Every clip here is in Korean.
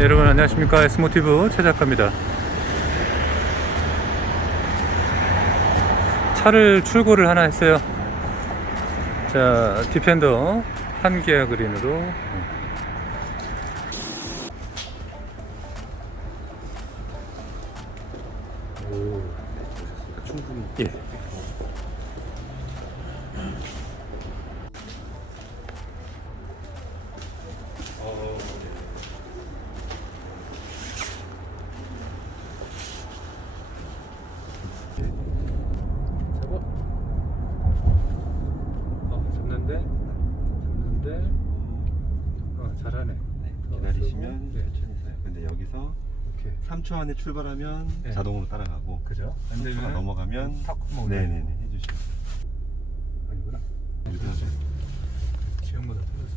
네, 여러분 안녕하십니까. S모티브 최 작가입니다. 차를 출고를 하나 했어요. 자, 디펜더 한계약 그린으로. 충분히. 예. 잡는데 잘하네. 네, 기다리시면 네. 천천히 서요. 근데 여기서 오케이. 3초 안에 출발하면 네. 자동으로 따라가고 그죠? 안 3초가 되면 넘어가면 탁 하면 네네네 해주시면 아니구나. 유도하세요. 지금보다 틀렸어.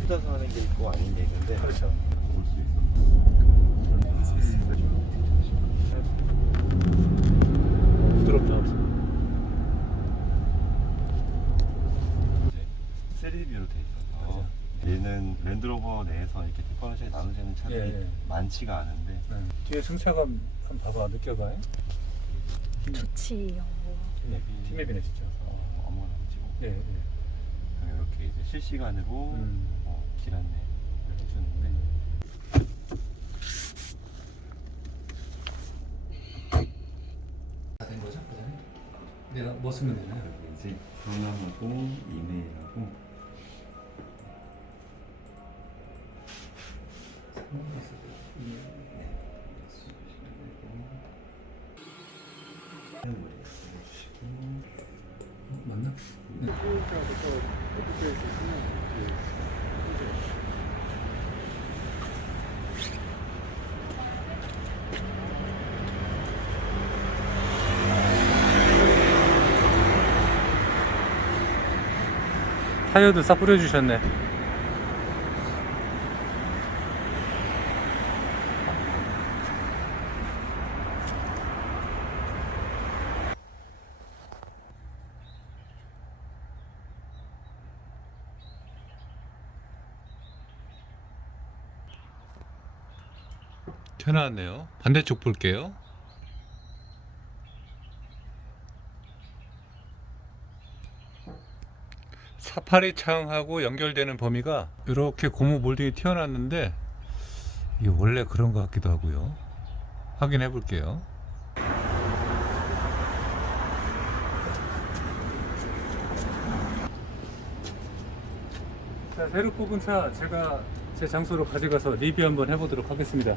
혼자서 하는 게 있고 아닌 게 있는데 그렇죠. 올 수 있어. 부드럽다. 3D뷰로 돼 있어서 얘는 랜드로버 내에서 이렇게 디퍼런셜이 나눠지는 차들이 예. 많지가 않은데 뒤에 승차감 한번 봐봐. 느껴봐. 좋지요. 팀맵이네 진짜. 아무거나 찍고 네. 네. 이렇게 이제 실시간으로 길 안내를 해주는데 다 된 거죠? 내가 뭐 쓰면 되나요? 이제 전화하고 이메일하고 맞나? 네. 타이어도 싹 뿌려주셨네. 튀어나왔네요. 반대쪽 볼게요. 사파리 창하고 연결되는 범위가 이렇게 고무 몰딩이 튀어나왔는데 이게 원래 그런 것 같기도 하고요. 확인해 볼게요. 자, 새로 뽑은 차 제가 제 장소로 가져가서 리뷰 한번 해보도록 하겠습니다.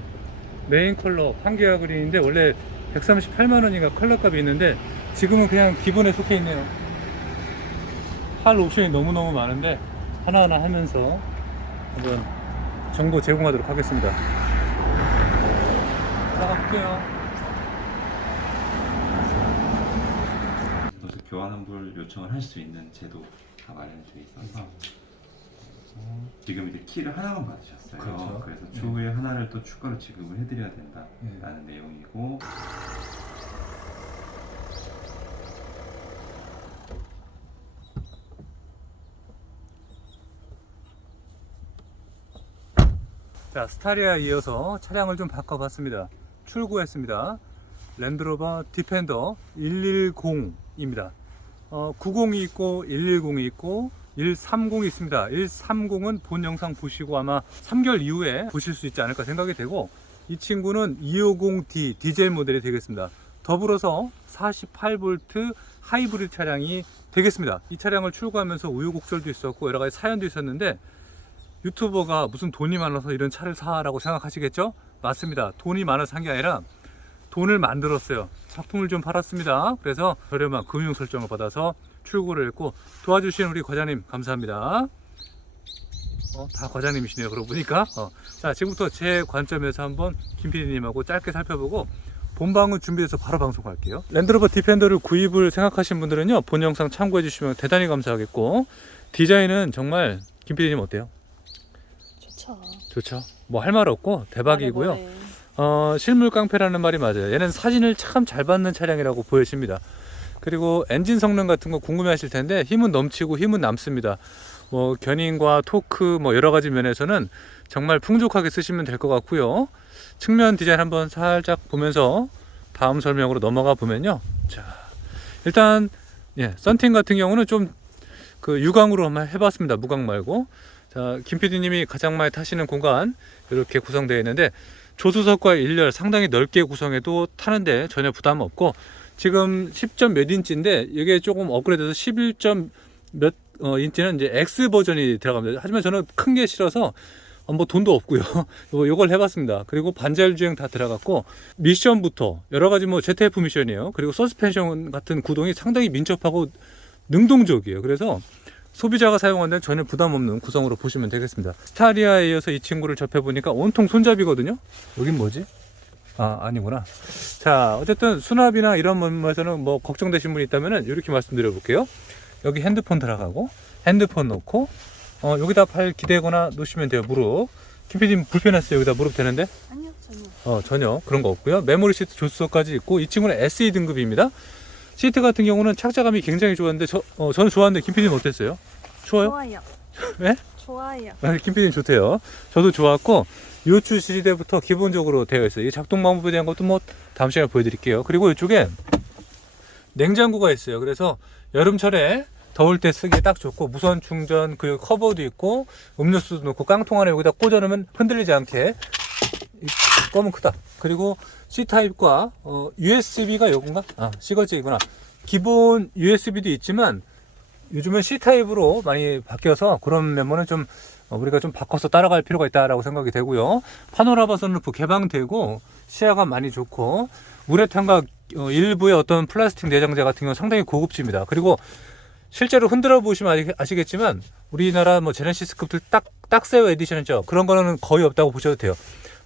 메인 컬러 한계약 그린인데 원래 138만원인가 컬러 값이 있는데 지금은 그냥 기본에 속해 있네요. 할 옵션이 너무너무 많은데 하나하나 하면서 한번 정보 제공하도록 하겠습니다. 나가볼게요. 그래서 교환 환불 요청을 할 수 있는 제도가 마련되어 있어서 지금 이제 키를 하나만 받으셨어요. 그렇죠. 그래서 추후에 하나를 또 추가로 지급을 해드려야 된다라는 내용이고 자, 스타리아에 이어서 차량을 좀 바꿔봤습니다. 출고했습니다. 랜드로버 디펜더 110입니다. 90이 있고 110이 있고 130이 있습니다. 130은 본 영상 보시고 아마 3개월 이후에 보실 수 있지 않을까 생각이 되고, 이 친구는 250D 디젤 모델이 되겠습니다. 더불어서 48V 하이브리드 차량이 되겠습니다. 이 차량을 출고하면서 우여곡절도 있었고 여러 가지 사연도 있었는데, 유튜버가 무슨 돈이 많아서 이런 차를 사라고 생각하시겠죠? 맞습니다. 돈이 많아서 산 게 아니라 돈을 만들었어요. 작품을 좀 팔았습니다. 그래서 저렴한 금융 설정을 받아서 출고를 했고, 도와주신 우리 과장님 감사합니다. 다 과장님이시네요. 그러고 보니까. 자, 지금부터 제 관점에서 한번 김 PD님하고 짧게 살펴보고 본방은 준비해서 바로 방송할게요. 랜드로버 디펜더를 구입을 생각하신 분들은요, 본 영상 참고해 주시면 대단히 감사하겠고, 디자인은 정말 김 PD님 어때요? 좋죠. 뭐 할 말 없고 대박이고요. 실물 깡패라는 말이 맞아요. 얘는 사진을 참 잘 받는 차량이라고 보여집니다. 그리고 엔진 성능 같은 거 궁금해 하실 텐데 힘은 넘치고 힘은 남습니다. 뭐 견인과 토크 뭐 여러 가지 면에서는 정말 풍족하게 쓰시면 될 것 같고요. 측면 디자인 한번 살짝 보면서 다음 설명으로 넘어가 보면요. 자, 일단 썬팅 같은 경우는 좀 그 유광으로 한번 해봤습니다. 무광 말고. 자, 김 PD님이 가장 많이 타시는 공간 이렇게 구성되어 있는데 조수석과 일렬 상당히 넓게 구성해도 타는데 전혀 부담 없고, 지금 10점 몇 인치인데 이게 조금 업그레이드해서 11점 몇 인치는 이제 X 버전이 들어갑니다. 하지만 저는 큰 게 싫어서 뭐 돈도 없고요. 요걸 해봤습니다. 그리고 반자율 주행 다 들어갔고, 미션부터 여러 가지 뭐 ZF 미션이에요. 그리고 서스펜션 같은 구동이 상당히 민첩하고 능동적이에요. 그래서 소비자가 사용하는 전혀 부담 없는 구성으로 보시면 되겠습니다. 스타리아에 이어서 이 친구를 접해보니까 온통 손잡이거든요. 여긴 뭐지? 아, 아니구나. 자, 어쨌든 수납이나 이런 면에서는 뭐 걱정되신 분이 있다면 이렇게 말씀드려 볼게요. 여기 핸드폰 들어가고, 핸드폰 놓고 여기다 발 기대거나 놓으시면 돼요. 무릎. 김PD 불편했어요. 여기다 무릎 대는데? 아니요, 전혀. 전혀 그런 거 없고요. 메모리 시트 조수석까지 있고, 이 친구는 SE 등급입니다. 시트 같은 경우는 착자감이 굉장히 좋았는데 저는 좋았는데 김PD님 어땠어요? 좋아요? 좋아요. 네? 좋아요. 김PD님 좋대요. 저도 좋았고, 요추 시리대부터 기본적으로 되어 있어요. 이 작동 방법에 대한 것도 뭐 다음 시간에 보여드릴게요. 그리고 이쪽에 냉장고가 있어요. 그래서 여름철에 더울 때 쓰기에 딱 좋고, 무선 충전 그 커버도 있고, 음료수도 넣고 깡통 안에 여기다 꽂아놓으면 흔들리지 않게. 껌은 크다. 그리고 C타입과 USB가 요건가? 아, 시거지이구나. 기본 USB도 있지만 요즘은 C타입으로 많이 바뀌어서 그런 면모는 좀 우리가 좀 바꿔서 따라갈 필요가 있다라고 생각이 되고요. 파노라마 선루프 개방되고 시야가 많이 좋고, 우레탄과 일부의 어떤 플라스틱 내장재 같은 경우는 상당히 고급집니다. 그리고 실제로 흔들어 보시면 아시겠지만 우리나라 뭐 제네시스급들 딱새우 에디션 있죠. 그런 거는 거의 없다고 보셔도 돼요.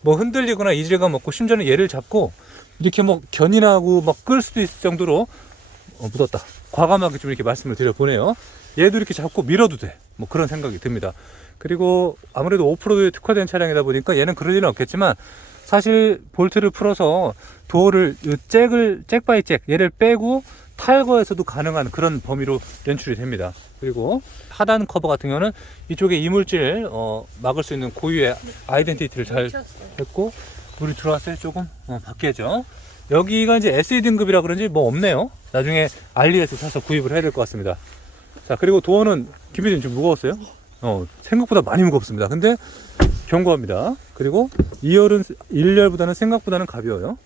뭐 흔들리거나 이질감 없고, 심지어는 얘를 잡고 이렇게 뭐 견인하고 막 끌 수도 있을 정도로 묻었다. 과감하게 좀 이렇게 말씀을 드려보네요. 얘도 이렇게 잡고 밀어도 돼. 뭐 그런 생각이 듭니다. 그리고 아무래도 오프로드에 특화된 차량이다 보니까 얘는 그럴 일은 없겠지만, 사실 볼트를 풀어서 도어를 잭 바이 잭 얘를 빼고 탈거해서도 가능한 그런 범위로 연출이 됩니다. 그리고 하단 커버 같은 경우는 이쪽에 이물질 막을 수 있는 고유의 아이덴티티를 잘 했고, 물이 들어왔을 때 조금 바뀌죠. 여기가 이제 SE 등급이라 그런지 뭐 없네요. 나중에 알리에서 사서 구입을 해야 될 것 같습니다. 자, 그리고 도어는 김PD님 좀 무거웠어요? 생각보다 많이 무겁습니다. 근데 견고합니다. 그리고 1열보다는 생각보다는 가벼워요.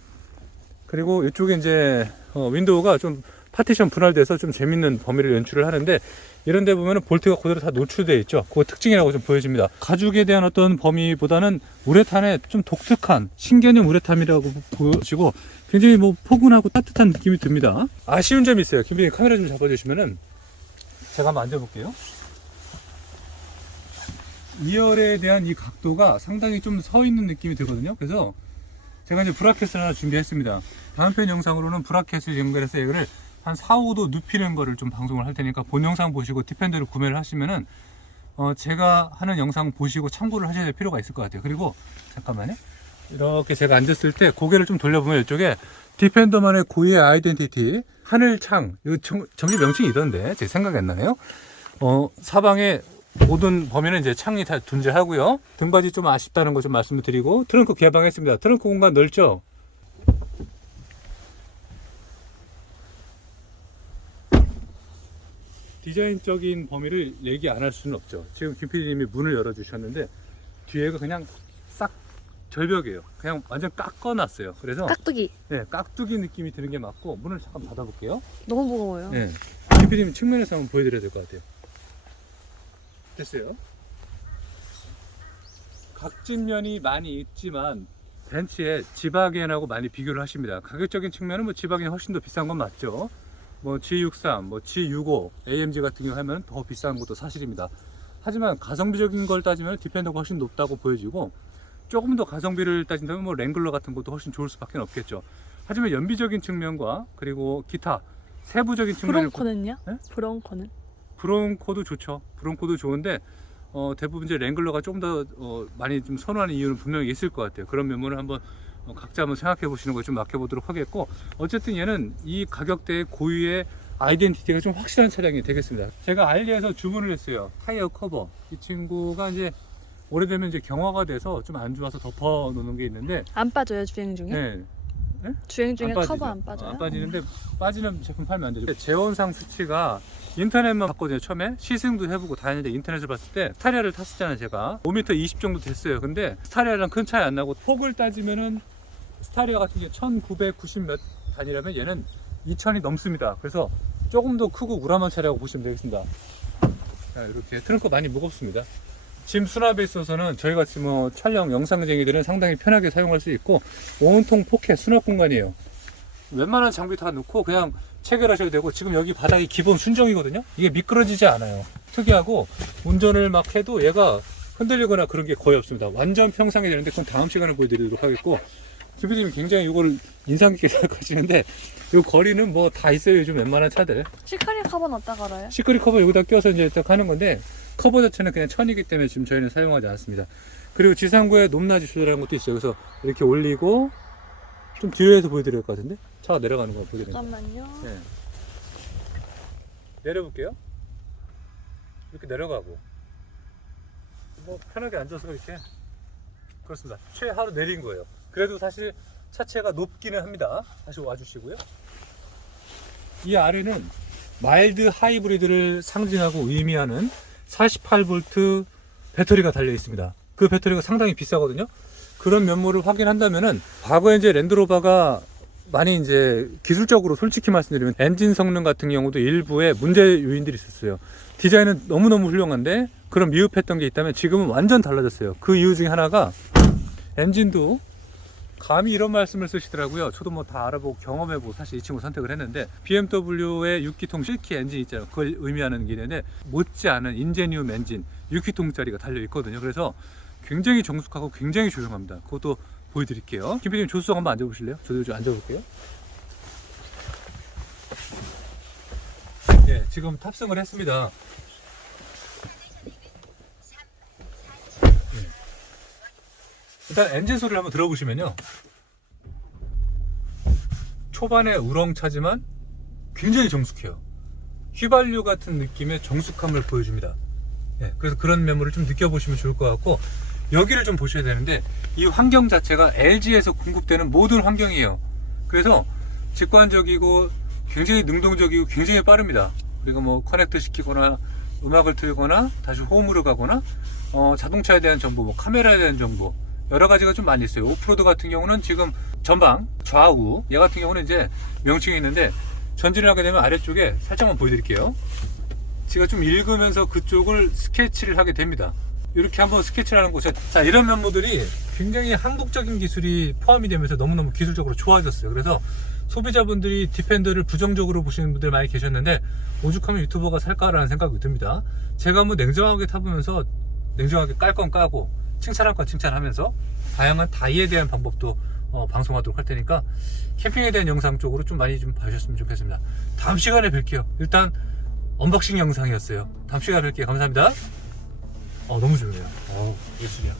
그리고 이쪽에 이제 윈도우가 좀 파티션 분할돼서 좀 재밌는 범위를 연출을 하는데, 이런 데 보면은 볼트가 그대로 다 노출되어 있죠. 그거 특징이라고 좀 보여집니다. 가죽에 대한 어떤 범위보다는 우레탄의 좀 독특한 신개념 우레탄이라고 보여지고, 굉장히 뭐 포근하고 따뜻한 느낌이 듭니다. 아쉬운 점이 있어요. 김PD 카메라 좀 잡아주시면은 제가 한번 앉아볼게요. 2열에 대한 이 각도가 상당히 좀 서 있는 느낌이 들거든요. 그래서 제가 이제 브라켓을 하나 준비했습니다. 다음 편 영상으로는 브라켓을 연결해서 이거를 한 4, 5도 눕히는 거를 좀 방송을 할 테니까 본 영상 보시고 디펜더를 구매를 하시면은 제가 하는 영상 보시고 참고를 하셔야 될 필요가 있을 것 같아요. 그리고 잠깐만요. 이렇게 제가 앉았을 때 고개를 좀 돌려보면 이쪽에 디펜더만의 고유의 아이덴티티 하늘창, 이거 정식 명칭이 있던데 제 생각이 안 나네요. 사방에 모든 범위는 이제 창이 다 존재하고요. 등받이 좀 아쉽다는 거 좀 말씀을 드리고, 트렁크 개방했습니다. 트렁크 공간 넓죠? 디자인적인 범위를 얘기 안 할 수는 없죠. 지금 김PD님이 문을 열어주셨는데 뒤에가 그냥 싹 절벽이에요. 그냥 완전 깎아놨어요. 그래서 깍두기. 네, 깍두기 느낌이 드는 게 맞고, 문을 잠깐 닫아볼게요. 너무 무거워요. 네, 김PD님 측면에서 한번 보여드려야 될 것 같아요. 됐어요. 각진면이 많이 있지만 벤츠의 지바겐하고 많이 비교를 하십니다. 가격적인 측면은 뭐 지바겐이 훨씬 더 비싼 건 맞죠. 뭐 G63, 뭐 G65, AMG 같은 경우 하면 더 비싼 것도 사실입니다. 하지만 가성비적인 걸 따지면 디펜더가 훨씬 높다고 보여지고, 조금 더 가성비를 따진다면 뭐 랭글러 같은 것도 훨씬 좋을 수밖에 없겠죠. 하지만 연비적인 측면과 그리고 기타 세부적인 측면을 브롱코는요? 네? 브롱코는? 브론코도 좋죠. 브론코도 좋은데 대부분 이제 랭글러가 좀 더 많이 좀 선호하는 이유는 분명히 있을 것 같아요. 그런 면모를 한번 각자 한번 생각해 보시는 걸 좀 맡겨보도록 하겠고, 어쨌든 얘는 이 가격대의 고유의 아이덴티티가 좀 확실한 차량이 되겠습니다. 제가 알리에서 주문을 했어요. 타이어 커버. 이 친구가 이제 오래되면 이제 경화가 돼서 좀 안 좋아서 덮어 놓는 게 있는데, 안 빠져요, 주행 중에? 네. 주행 중에 안 빠지죠. 커버 안 빠져요? 안 빠지는데 빠지는 제품 팔면 안 되죠. 재원상 수치가 인터넷만 봤거든요. 처음에 시승도 해보고 다 했는데 인터넷을 봤을 때 스타리아를 탔었잖아요. 제가 5m 20 정도 됐어요. 근데 스타리아랑 큰 차이 안 나고 폭을 따지면은 스타리아 같은 게 1990 몇 단위라면 얘는 2000이 넘습니다. 그래서 조금 더 크고 우람한 차량이라고 보시면 되겠습니다. 자, 이렇게 트렁크 많이 무겁습니다. 짐 수납에 있어서는 저희 같이 뭐 촬영 영상쟁이들은 상당히 편하게 사용할 수 있고, 온통 포켓 수납 공간이에요. 웬만한 장비 다 넣고 그냥 체결하셔도 되고, 지금 여기 바닥이 기본 순정이거든요. 이게 미끄러지지 않아요. 특이하고 운전을 막 해도 얘가 흔들리거나 그런 게 거의 없습니다. 완전 평상이 되는데 그건 다음 시간에 보여드리도록 하겠고, 기부님이 굉장히 이걸 인상 깊게 생각하시는데, 이 거리는 뭐 다 있어요. 요즘 웬만한 차들. 시카리 커버는 어디다 걸어요? 시크릿 커버 여기다 껴서 이제 딱 하는 건데, 커버 자체는 그냥 천이기 때문에 지금 저희는 사용하지 않습니다. 그리고 지상구에 높낮이 조절하는 것도 있어요. 그래서 이렇게 올리고, 좀 뒤로 해서 보여드릴 것 같은데? 차가 내려가는 거 보여드릴게요. 잠깐만요. 네. 내려볼게요. 이렇게 내려가고, 뭐 편하게 앉아서 이렇게. 그렇습니다. 최하로 내린 거예요. 그래도 사실 차체가 높기는 합니다. 다시 와주시고요. 이 아래는 마일드 하이브리드를 상징하고 의미하는 48V 배터리가 달려 있습니다. 그 배터리가 상당히 비싸거든요. 그런 면모를 확인한다면은, 과거에 이제 랜드로버가 많이 이제 기술적으로 솔직히 말씀드리면 엔진 성능 같은 경우도 일부에 문제 요인들이 있었어요. 디자인은 너무너무 훌륭한데 그런 미흡했던 게 있다면 지금은 완전 달라졌어요. 그 이유 중에 하나가 엔진도, 감히 이런 말씀을 쓰시더라고요. 저도 뭐 다 알아보고 경험해보고 사실 이 친구 선택을 했는데, BMW의 6기통 실키 엔진 있잖아요. 그걸 의미하는 게 있는데, 못지않은 인제니움 엔진 6기통짜리가 달려있거든요. 그래서 굉장히 정숙하고 굉장히 조용합니다. 그것도 보여드릴게요. 김PD님 조수석 한번 앉아보실래요? 저도 좀 앉아볼게요. 네, 지금 탑승을 했습니다. 일단 엔진 소리를 한번 들어보시면요, 초반에 우렁차지만 굉장히 정숙해요. 휘발유 같은 느낌의 정숙함을 보여줍니다. 네, 그래서 그런 메모를 좀 느껴보시면 좋을 것 같고, 여기를 좀 보셔야 되는데, 이 환경 자체가 LG에서 공급되는 모든 환경이에요. 그래서 직관적이고 굉장히 능동적이고 굉장히 빠릅니다. 우리가 뭐 커넥트 시키거나 음악을 틀거나 다시 홈으로 가거나 자동차에 대한 정보, 뭐 카메라에 대한 정보, 여러 가지가 좀 많이 있어요. 오프로드 같은 경우는 지금 전방, 좌우, 얘 같은 경우는 이제 명칭이 있는데, 전진을 하게 되면 아래쪽에 살짝만 보여드릴게요. 제가 좀 읽으면서 그쪽을 스케치를 하게 됩니다. 이렇게 한번 스케치를 하는 곳에, 자, 이런 면모들이 굉장히 한국적인 기술이 포함이 되면서 너무너무 기술적으로 좋아졌어요. 그래서 소비자분들이 디펜더를 부정적으로 보시는 분들 많이 계셨는데, 오죽하면 유튜버가 살까라는 생각이 듭니다. 제가 한번 냉정하게 타보면서 냉정하게 깔 건 까고 칭찬할 건 칭찬하면서 다양한 다이에 대한 방법도 방송하도록 할 테니까, 캠핑에 대한 영상 쪽으로 좀 많이 좀 봐주셨으면 좋겠습니다. 다음 시간에 뵐게요. 일단 언박싱 영상이었어요. 다음 시간에 뵐게요. 감사합니다. 너무 좋네요. 예술이야.